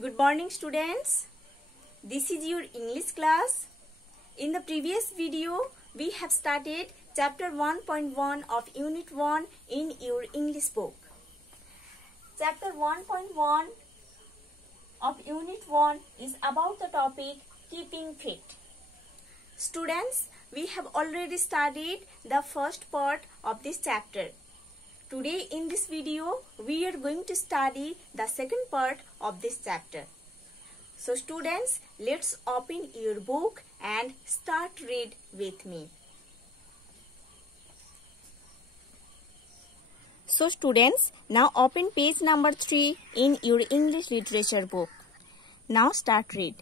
Good morning students. This is your English class. In the previous video, we have started chapter 1.1 of unit 1 in your English book. Chapter 1.1 of unit 1 is about the topic keeping fit. Students, we have already studied the first part of this chapter. Today in this video, we are going to study the second part of this chapter. So students, let's open your book and start read with me. So students, now open page number 3 in your English literature book. Now start read.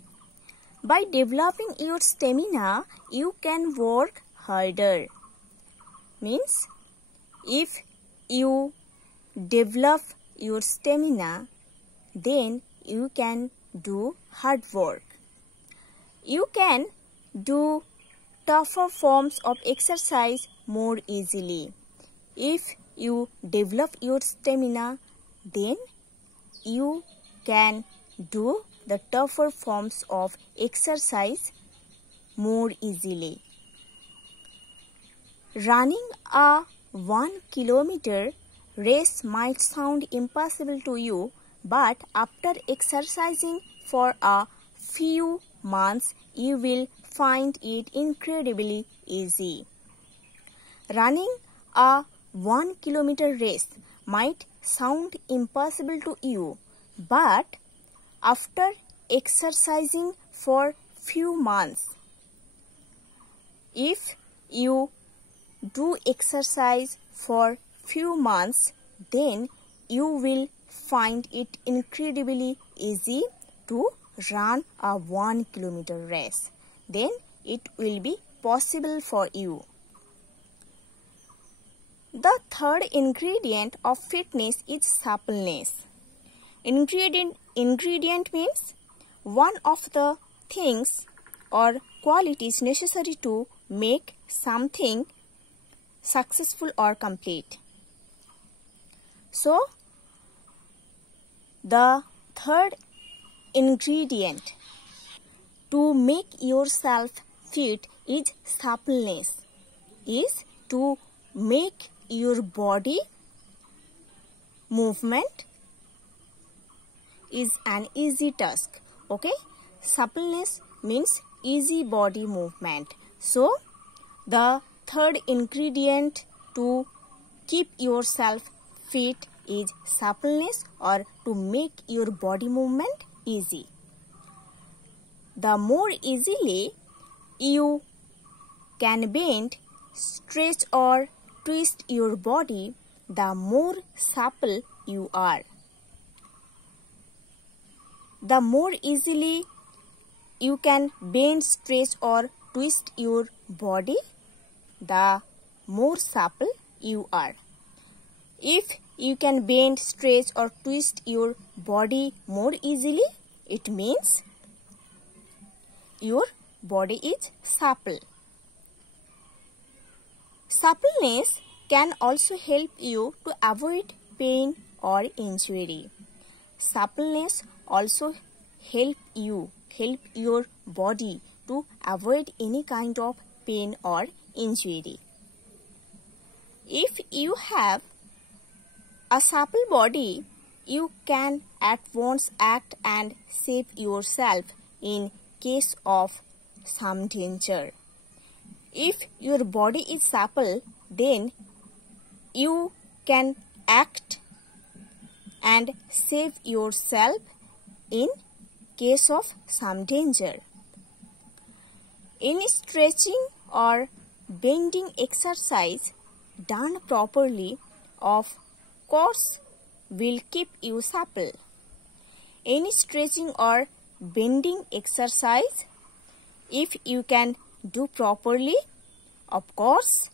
By developing your stamina, you can work harder. Means, if you develop your stamina, then you can do hard work. You can do tougher forms of exercise more easily. If you develop your stamina, then you can do the tougher forms of exercise more easily. Running a 1 kilometer race might sound impossible to you, but after exercising for a few months, you will find it incredibly easy. Running a 1 kilometer race might sound impossible to you, but after exercising for few months, if you do exercise for few months, then you will find it incredibly easy to run a 1 kilometer race. Then it will be possible for you. The third ingredient of fitness is suppleness. Ingredient means one of the things or qualities necessary to make something successful or complete. So, the third ingredient to make yourself fit is suppleness, is to make your body movement is an easy task. Okay, suppleness means easy body movement. So, the third ingredient to keep yourself fit is suppleness, or to make your body movement easy. The more easily you can bend, stretch or twist your body, the more supple you are. The more easily you can bend, stretch or twist your body, the more supple you are. If you can bend, stretch or twist your body more easily, it means your body is supple. Suppleness can also help you to avoid pain or injury. Suppleness also help your body to avoid any kind of pain or injury. If you have a supple body, you can at once act and save yourself in case of some danger. If your body is supple, then you can act and save yourself in case of some danger. Any stretching or bending exercise done properly, of course, will keep you supple. Any stretching or bending exercise, if you can do properly, of course,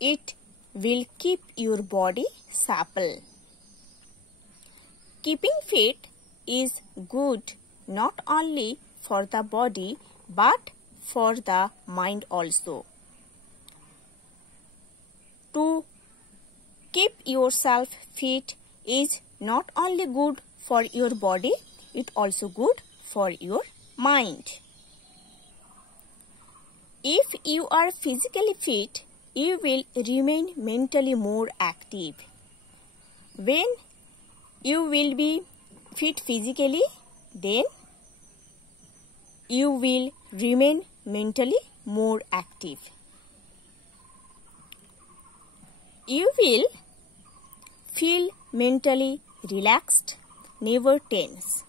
it will keep your body supple. Keeping fit is good not only for the body but for the mind also. To keep yourself fit is not only good for your body, it also good for your mind. If you are physically fit, you will remain mentally more active. When you will be fit physically, then you will remain mentally more active. You will feel mentally relaxed, never tense.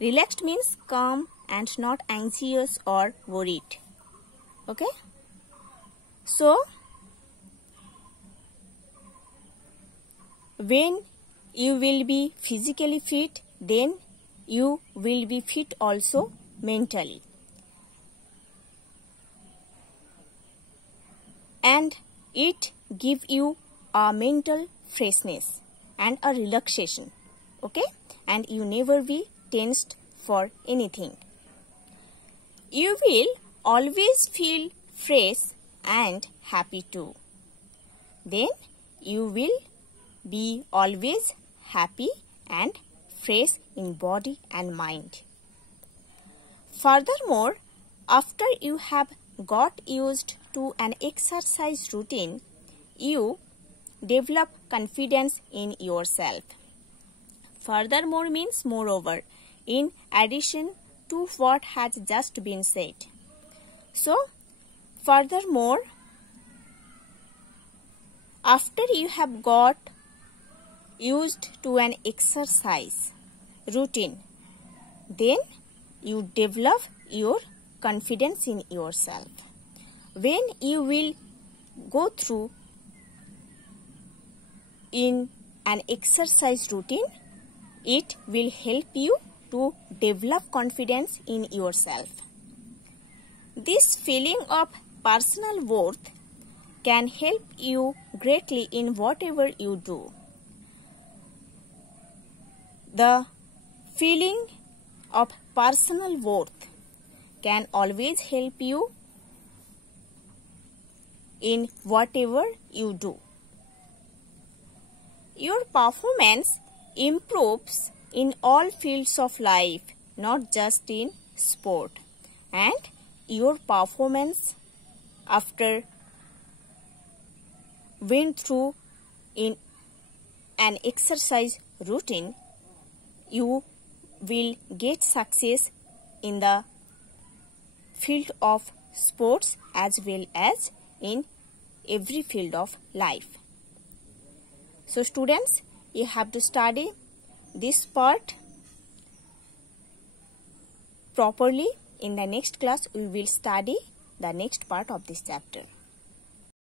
Relaxed means calm and not anxious or worried. Okay? So, when you will be physically fit, then you will be fit also mentally. And it give you a mental freshness and a relaxation. Okay? And you never be tensed for anything. You will always feel fresh and happy too. Then you will be always happy and fresh in body and mind. Furthermore, after you have got used to an exercise routine, you develop confidence in yourself. Furthermore means moreover, in addition to what has just been said. So, furthermore, after you have got used to an exercise routine, then you develop your confidence in yourself. When you will go through in an exercise routine, it will help you to develop confidence in yourself. This feeling of personal worth can help you greatly in whatever you do. The feeling of personal worth can always help you in whatever you do. Your performance improves in all fields of life, not just in sport. And your performance after went through in an exercise routine, you will get success in the field of sports as well as in every field of life. So students, you have to study this part properly. In the next class, we will study the next part of this chapter.